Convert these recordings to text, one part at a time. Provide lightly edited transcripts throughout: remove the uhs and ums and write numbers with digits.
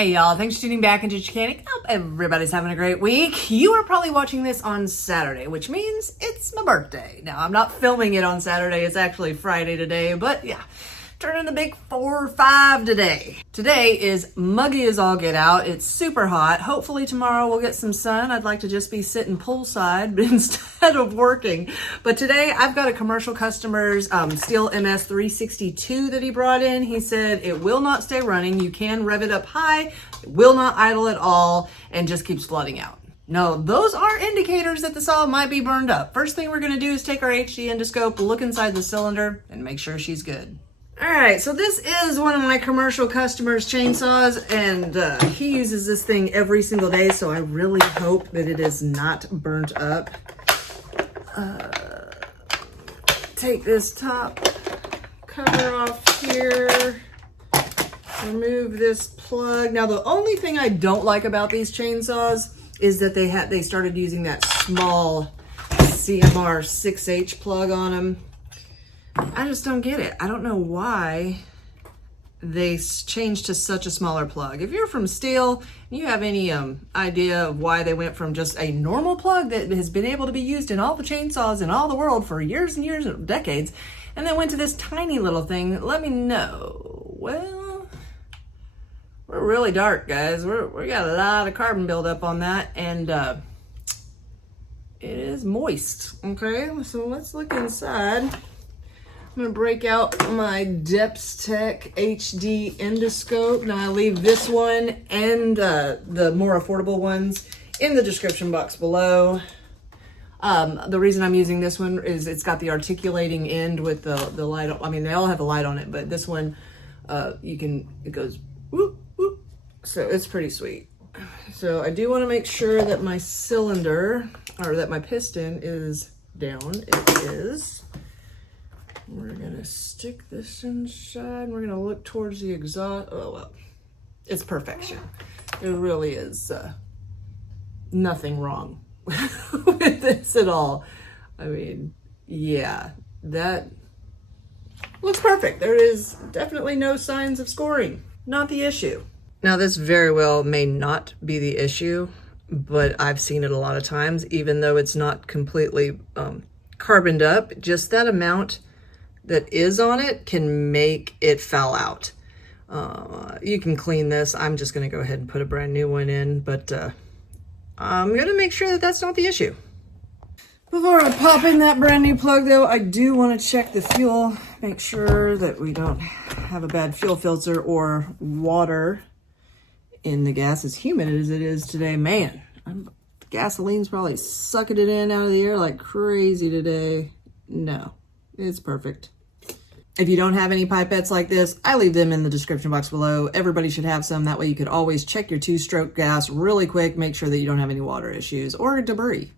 Hey y'all, thanks for tuning back into Chickanic. Hope everybody's having a great week. You are probably watching this on Saturday, which means it's my birthday. Now, I'm not filming it on Saturday, it's actually Friday today, but yeah, turning the big 4 or 5 today. Today is muggy as all get out. It's super hot. Hopefully tomorrow we'll get some sun. I'd like to just be sitting poolside instead of working. But today I've got a commercial customer's Stihl MS362 that he brought in. He said it will not stay running. You can rev it up high, it will not idle at all, and just keeps flooding out. No, those are indicators that the saw might be burned up. First thing we're gonna do is take our HD endoscope, look inside the cylinder, and make sure she's good. All right, so this is one of my commercial customers' chainsaws, and he uses this thing every single day, so I really hope that it is not burnt up. Take this top cover off here, remove this plug. Now, the only thing I don't like about these chainsaws is that they started using that small CMR 6H plug on them. I just don't get it. I don't know why they changed to such a smaller plug. If you're from Stihl and you have any idea of why they went from just a normal plug that has been able to be used in all the chainsaws in all the world for years and years, decades, and then went to this tiny little thing, let me know. Well, we're really dark, guys. We got a lot of carbon buildup on that, and it is moist. Okay, so let's look inside. I'm gonna break out my Depstech HD endoscope. Now I leave this one and the more affordable ones in the description box below. The reason I'm using this one is it's got the articulating end with the light. I mean, they all have a light on it, but this one, it goes whoop, whoop. So it's pretty sweet. So I do wanna make sure that my cylinder, or that my piston is down. It is. We're gonna stick this inside. We're gonna look towards the exhaust. Oh, well, it's perfection. There really is nothing wrong with this at all. I mean, yeah, that looks perfect. There is definitely no signs of scoring. Not the issue. Now, this very well may not be the issue, but I've seen it a lot of times, even though it's not completely carboned up. Just that amount that is on it can make it foul out. You can clean this. I'm just going to go ahead and put a brand new one in, but I'm going to make sure that that's not the issue. Before I pop in that brand new plug though, I do want to check the fuel, make sure that we don't have a bad fuel filter or water in the gas. As humid as it is today, man, gasoline's probably sucking it in out of the air like crazy today. No, it's perfect. If you don't have any pipettes like this, I leave them in the description box below. Everybody should have some. That way you could always check your 2-stroke gas really quick, make sure that you don't have any water issues or debris.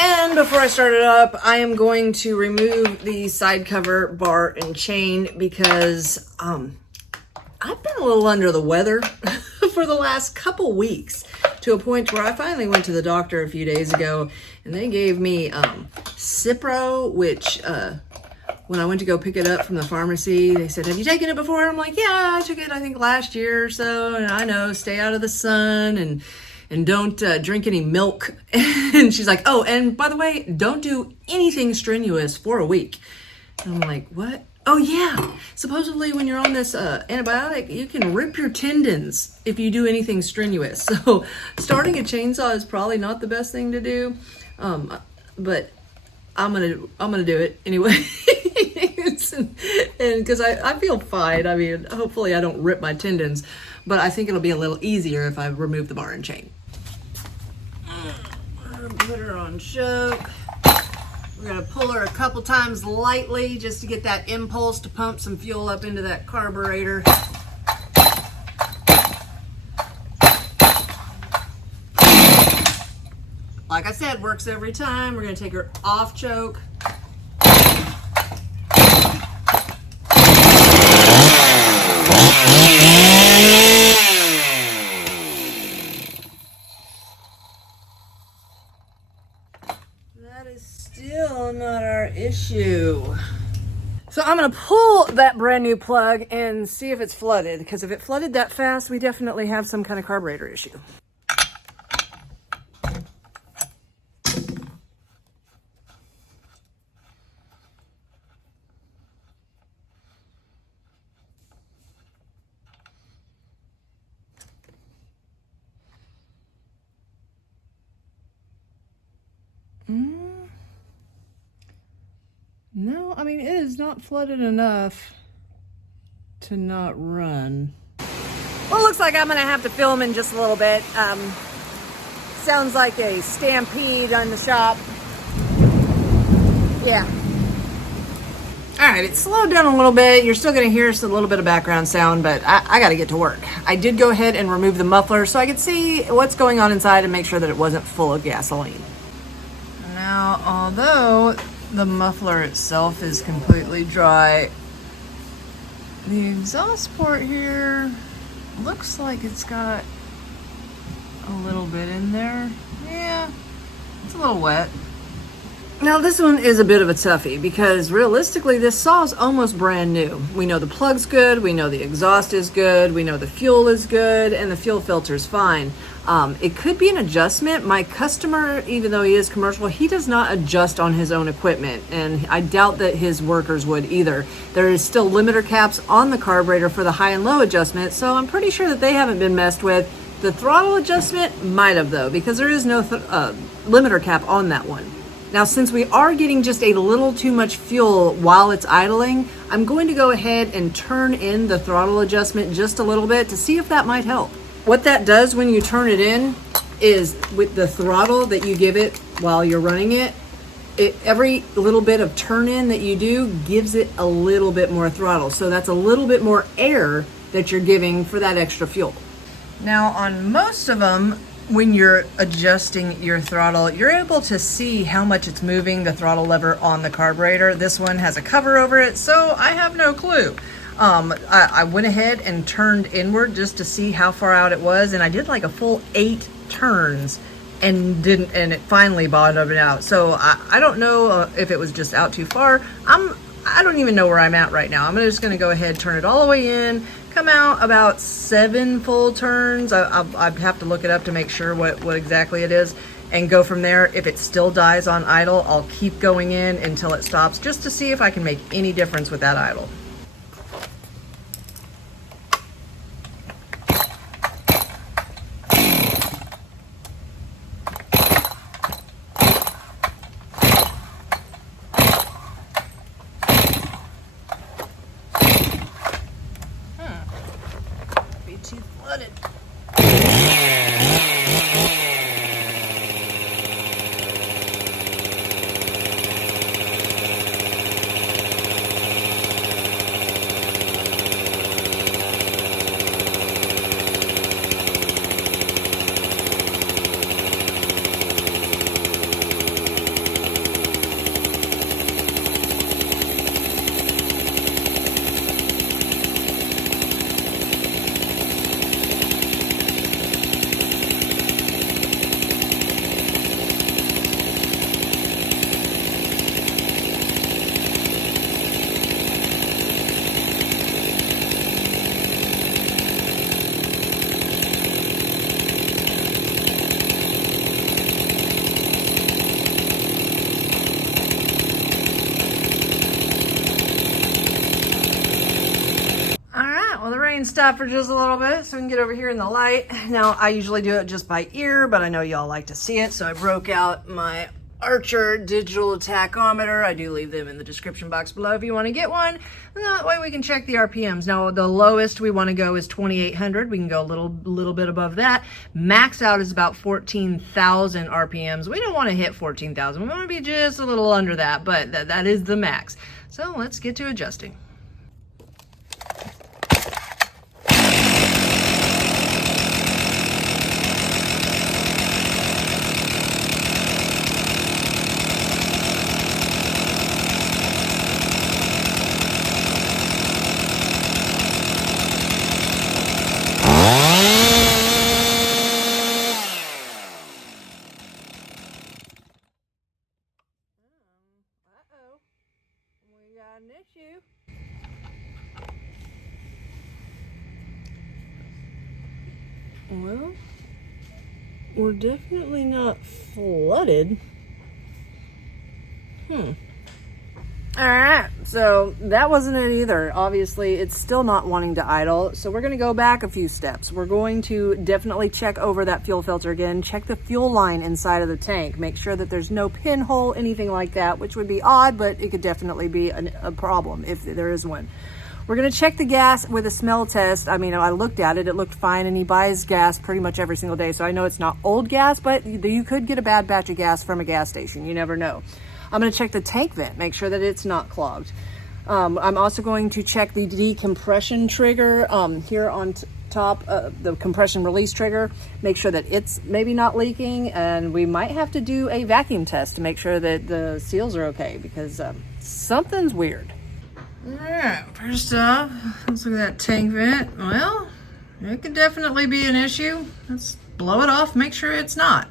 And before I start it up, I am going to remove the side cover bar and chain because I've been a little under the weather for the last couple weeks, to a point where I finally went to the doctor a few days ago and they gave me Cipro, which when I went to go pick it up from the pharmacy, they said, have you taken it before? I'm like, yeah, I took it I think last year or so, and I know, stay out of the sun and don't drink any milk. And she's like, oh, and by the way, don't do anything strenuous for a week. And I'm like, what? Oh yeah, supposedly when you're on this antibiotic, you can rip your tendons if you do anything strenuous. So starting a chainsaw is probably not the best thing to do, but I'm gonna do it anyway. And because I feel fine. I mean, hopefully I don't rip my tendons, but I think it'll be a little easier if I remove the bar and chain. Put her on choke. We're gonna pull her a couple times lightly just to get that impulse to pump some fuel up into that carburetor. Like I said, works every time. We're gonna take her off choke. That is still not our issue. So I'm gonna pull that brand new plug and see if it's flooded, because if it flooded that fast, we definitely have some kind of carburetor issue. No, I mean, it is not flooded enough to not run. Well, it looks like I'm gonna have to film in just a little bit. Sounds like a stampede on the shop. Yeah. All right, it slowed down a little bit. You're still gonna hear a little bit of background sound, but I gotta get to work. I did go ahead and remove the muffler so I could see what's going on inside and make sure that it wasn't full of gasoline. Now, although the muffler itself is completely dry, the exhaust port here looks like it's got a little bit in there. Yeah, it's a little wet. Now this one is a bit of a toughie because realistically this saw is almost brand new. We know the plug's good, we know the exhaust is good, we know the fuel is good, and the fuel filter's fine. It could be an adjustment. My customer, even though he is commercial, he does not adjust on his own equipment, and I doubt that his workers would either. There is still limiter caps on the carburetor for the high and low adjustment, so I'm pretty sure that they haven't been messed with. The throttle adjustment might have though, because there is no limiter cap on that one. Now, since we are getting just a little too much fuel while it's idling, I'm going to go ahead and turn in the throttle adjustment just a little bit to see if that might help. What that does when you turn it in is with the throttle that you give it while you're running it, every little bit of turn in that you do gives it a little bit more throttle. So that's a little bit more air that you're giving for that extra fuel. Now, on most of them, when you're adjusting your throttle, you're able to see how much it's moving the throttle lever on the carburetor. This one has a cover over it, so I have no clue. I went ahead and turned inward just to see how far out it was, and I did like a full 8 turns and it finally bottomed out. So I don't know if it was just out too far. I don't even know where I'm at right now. I'm just gonna go ahead, turn it all the way in, come out about 7 full turns. I'd have to look it up to make sure what exactly it is and go from there. If it still dies on idle, I'll keep going in until it stops just to see if I can make any difference with that idle. Too flooded. Stop for just a little bit so we can get over here in the light. Now, I usually do it just by ear, but I know y'all like to see it, so I broke out my Archer digital tachometer. I do leave them in the description box below if you want to get one. And that way we can check the RPMs. Now, the lowest we want to go is 2,800. We can go a little bit above that. Max out is about 14,000 RPMs. We don't want to hit 14,000. We want to be just a little under that, but that is the max. So let's get to adjusting. We got an issue. Well, we're definitely not flooded. All right, so that wasn't it either. Obviously, it's still not wanting to idle, so we're going to go back a few steps. We're going to definitely check over that fuel filter again, check the fuel line inside of the tank, make sure that there's no pinhole, anything like that, which would be odd, but it could definitely be a problem if there is one. We're going to check the gas with a smell test. I mean, I looked at it, it looked fine, and he buys gas pretty much every single day, so I know it's not old gas, but you could get a bad batch of gas from a gas station. You never know. I'm going to check the tank vent, make sure that it's not clogged. I'm also going to check the decompression trigger here on top, the compression release trigger, make sure that it's maybe not leaking, and we might have to do a vacuum test to make sure that the seals are okay, because something's weird. All right, first off, let's look at that tank vent. Well, it could definitely be an issue. Let's blow it off, make sure it's not.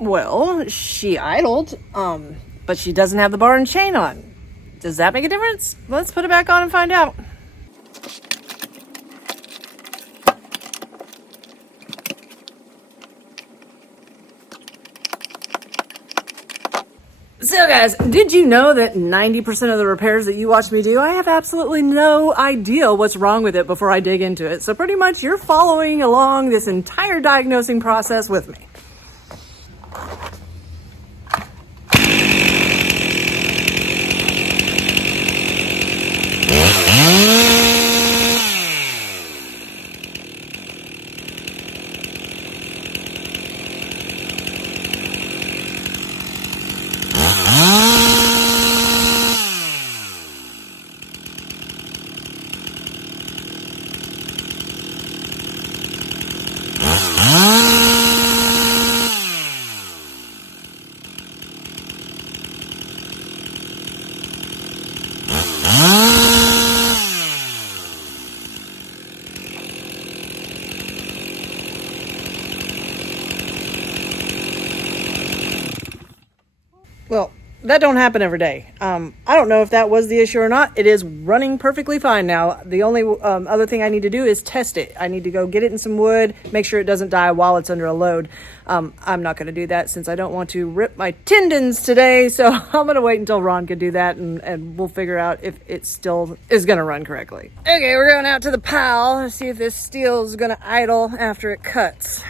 Well, she idled, but she doesn't have the bar and chain on. Does that make a difference? Let's put it back on and find out. So guys, did you know that 90% of the repairs that you watch me do, I have absolutely no idea what's wrong with it before I dig into it. So pretty much you're following along this entire diagnosing process with me. Well, that don't happen every day. I don't know if that was the issue or not. It is running perfectly fine now. The only other thing I need to do is test it. I need to go get it in some wood, make sure it doesn't die while it's under a load. I'm not going to do that since I don't want to rip my tendons today. So I'm going to wait until Ron can do that, and we'll figure out if it still is going to run correctly. Okay, we're going out to the pile to see if this steel is going to idle after it cuts.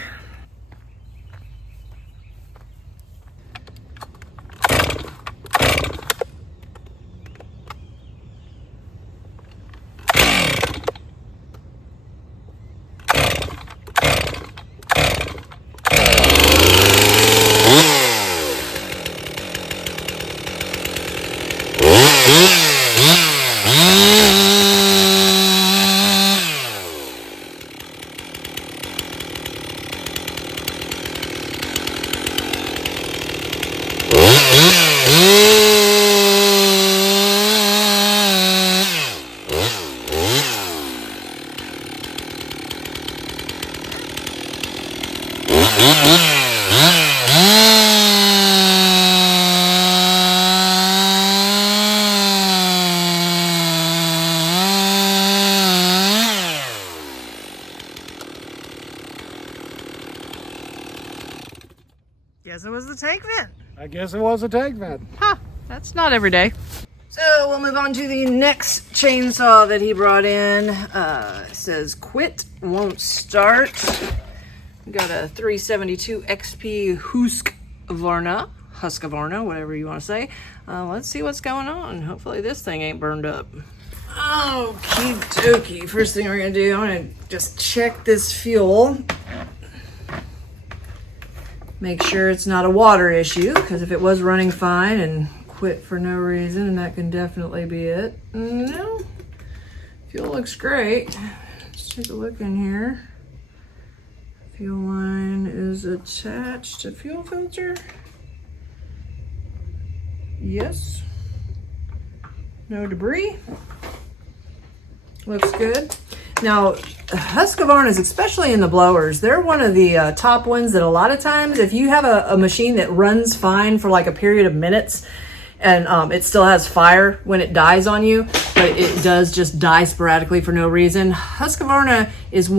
Guess it was the tank vent. I guess it was a tank vent. Huh, that's not every day. So we'll move on to the next chainsaw that he brought in. It says quit, won't start. We got a 372 XP Husqvarna, whatever you want to say. Let's see what's going on. Hopefully this thing ain't burned up. Okie dokie. First thing we're gonna do, I'm gonna just check this fuel. Make sure it's not a water issue, because if it was running fine and quit for no reason, that can definitely be it. No, fuel looks great. Let's take a look in here. Fuel line is attached to fuel filter. Yes. No debris. Looks good. Now, Husqvarna's, especially in the blowers, they're one of the top ones that a lot of times, if you have a machine that runs fine for like a period of minutes and it still has fire when it dies on you, but it does just die sporadically for no reason, Husqvarna is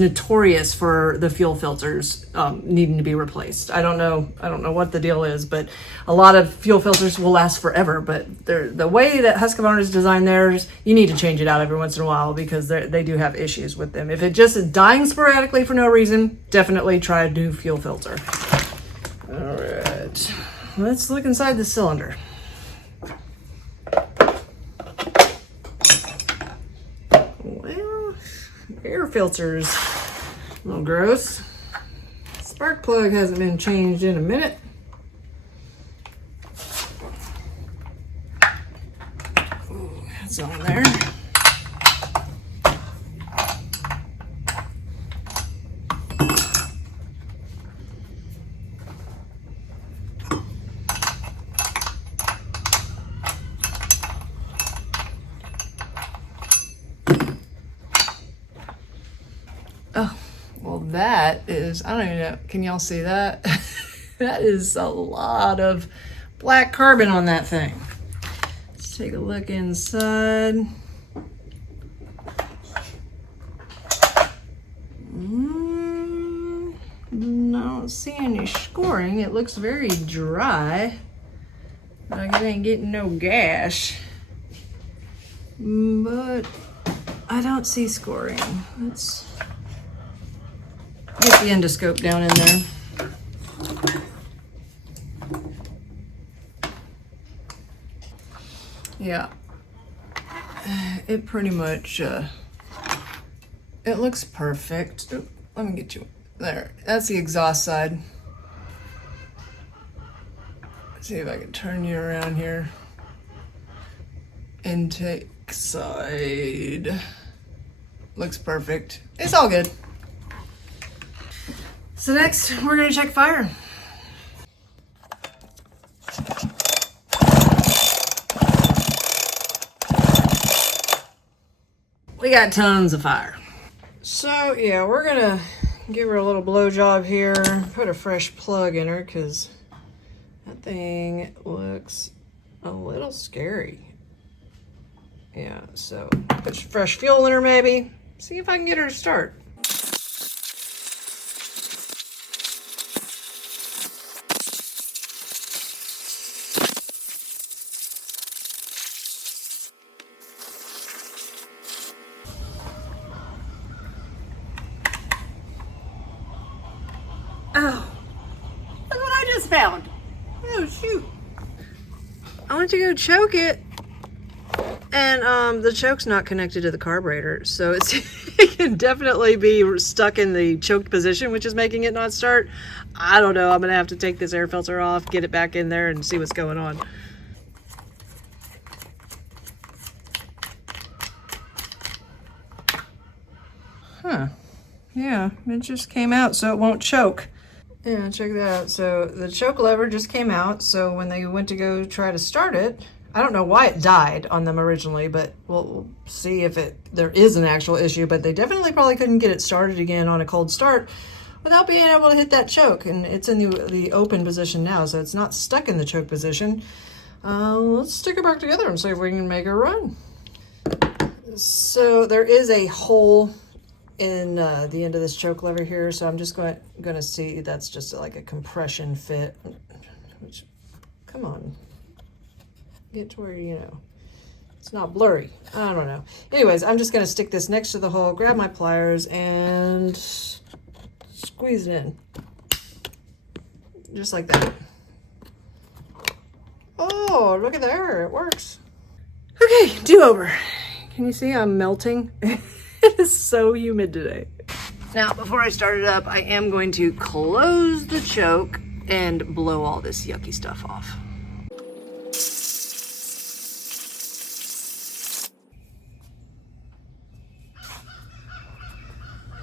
notorious for the fuel filters needing to be replaced. I don't know what the deal is, but a lot of fuel filters will last forever, but the way that Husqvarna's designed theirs, you need to change it out every once in a while because they do have issues with them. If it just is dying sporadically for no reason, definitely try a new fuel filter. All right, let's look inside the cylinder. Well, air filter's a little gross. Spark plug hasn't been changed in a minute. Ooh, that's on there. Oh, well that is, I don't even know, can y'all see that? That is a lot of black carbon on that thing. Let's take a look inside. I don't see any scoring. It looks very dry. Like it ain't getting no gash. But I don't see scoring. Let's get the endoscope down in there. Yeah, it pretty much, it looks perfect. Oop, let me get you there. That's the exhaust side. Let's see if I can turn you around here. Intake side. Looks perfect. It's all good. So next, we're gonna check fire. We got tons of fire. So yeah, we're gonna give her a little blow job here, put a fresh plug in her because that thing looks a little scary. Yeah, so put fresh fuel in her maybe. See if I can get her to start. Oh, look what I just found. Oh, shoot. I went to go choke it, and the choke's not connected to the carburetor, so it can definitely be stuck in the choked position, which is making it not start. I don't know. I'm going to have to take this air filter off, get it back in there, and see what's going on. Huh. Yeah, it just came out so it won't choke. Yeah, check that out. So the choke lever just came out, so when they went to go try to start it, I don't know why it died on them originally, but we'll see if there is an actual issue, but they definitely probably couldn't get it started again on a cold start without being able to hit that choke, and it's in the open position now, so it's not stuck in the choke position. Let's stick it back together and see if we can make it run. So there is a hole in the end of this choke lever here, so I'm just going to see that's just like a compression fit, which, come on, get to where, you know, it's not blurry. I don't know. Anyways, I'm just going to stick this next to the hole, grab my pliers, and squeeze it in. Just like that. Oh, look at there. It works. Okay, do over. Can you see I'm melting? It is so humid today. Now, before I start it up, I am going to close the choke and blow all this yucky stuff off.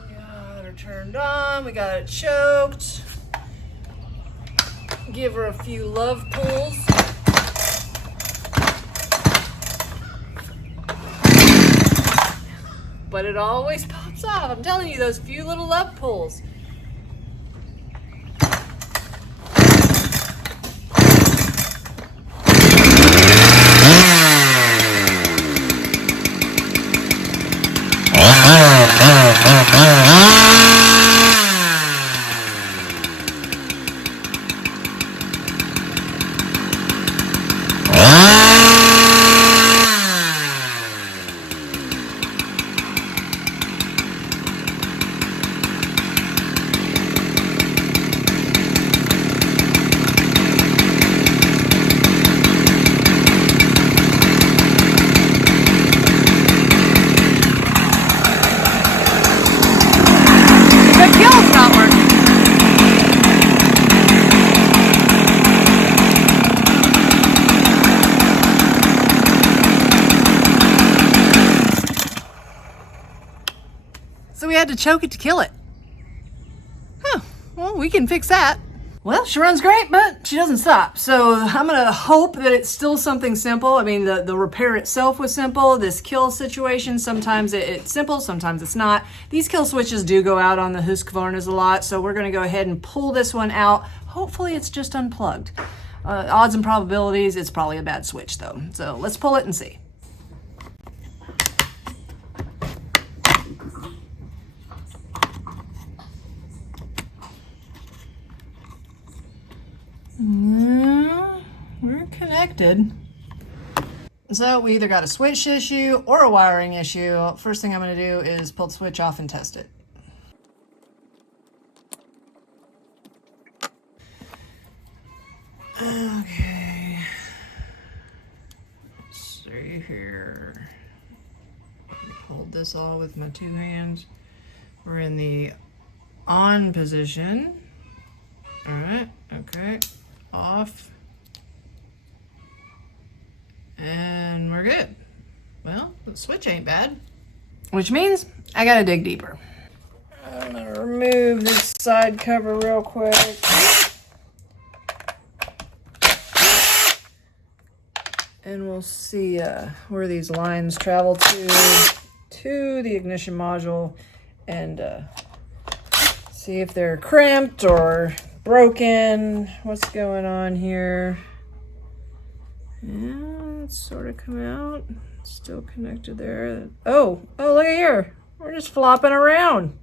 We got her turned on, we got it choked. Give her a few love pulls. But it always pops off. I'm telling you, those few little love pulls. So we had to choke it to kill it. Huh, well, we can fix that. Well, she runs great, but she doesn't stop. So I'm gonna hope that it's still something simple. I mean, the repair itself was simple. This kill situation, sometimes it's simple, sometimes it's not. These kill switches do go out on the Husqvarnas a lot, so we're gonna go ahead and pull this one out. Hopefully it's just unplugged. Odds and probabilities, it's probably a bad switch though. So let's pull it and see. No, we're connected. So we either got a switch issue or a wiring issue. First thing I'm going to do is pull the switch off and test it. Okay. Let's see here. Hold this all with my two hands. We're in the on position. All right, okay. Off, and we're good. Well, the switch ain't bad, which means I gotta dig deeper. I'm gonna remove this side cover real quick, and we'll see where these lines travel to the ignition module, and see if they're cramped or broken. What's going on here? Yeah, it's sort of come out. It's still connected there. Oh, look at here. We're just flopping around.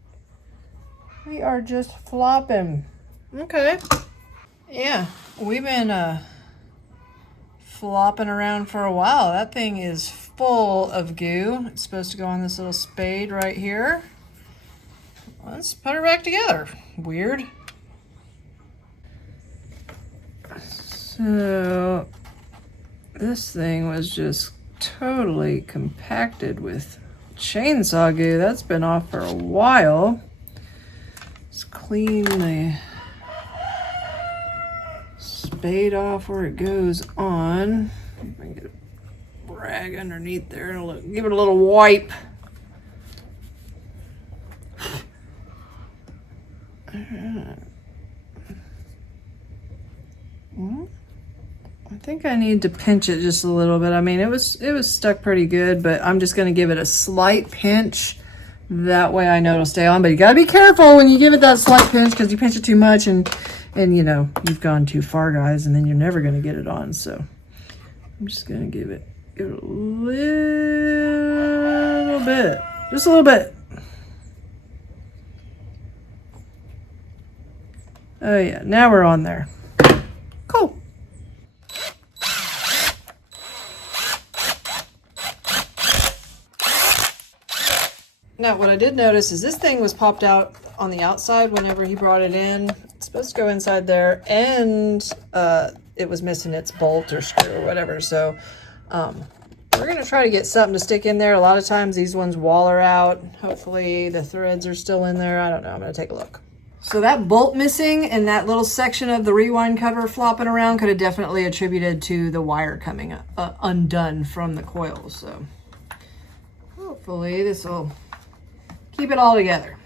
We are just flopping. Okay. Yeah, we've been flopping around for a while. That thing is full of goo. It's supposed to go on this little spade right here. Let's put her back together. Weird. So this thing was just totally compacted with chainsaw goo. That's been off for a while. Let's clean the spade off where it goes on. If I can get a rag underneath there, give it a little wipe. Well, I think I need to pinch it just a little bit. I mean, it was stuck pretty good, but I'm just going to give it a slight pinch. That way I know it'll stay on. But you got to be careful when you give it that slight pinch, because you pinch it too much and you know, you've gone too far, guys, and then you're never going to get it on. So I'm just going to give it a little bit. Just a little bit. Oh yeah, now we're on there. Cool. Now, what I did notice is this thing was popped out on the outside whenever he brought it in. It's supposed to go inside there, and it was missing its bolt or screw or whatever. So We're gonna try to get something to stick in there. A lot of times these ones waller out. Hopefully the threads are still in there. I don't know, I'm gonna take a look. So that bolt missing and that little section of the rewind cover flopping around could have definitely attributed to the wire coming undone from the coils. So hopefully this will keep it all together.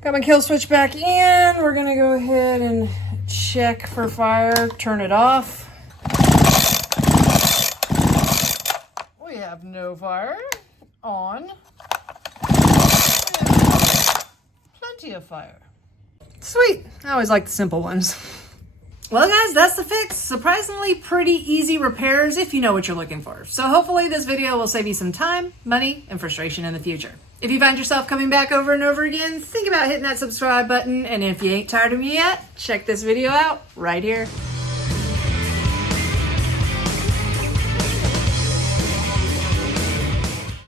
Got my kill switch back in. We're gonna go ahead and check for fire, turn it off. We have no fire. On. Plenty of fire. Sweet. I always like the simple ones. Well guys, that's the fix. Surprisingly pretty easy repairs if you know what you're looking for. So hopefully this video will save you some time, money, and frustration in the future. If you find yourself coming back over and over again, think about hitting that subscribe button. And if you ain't tired of me yet, check this video out right here.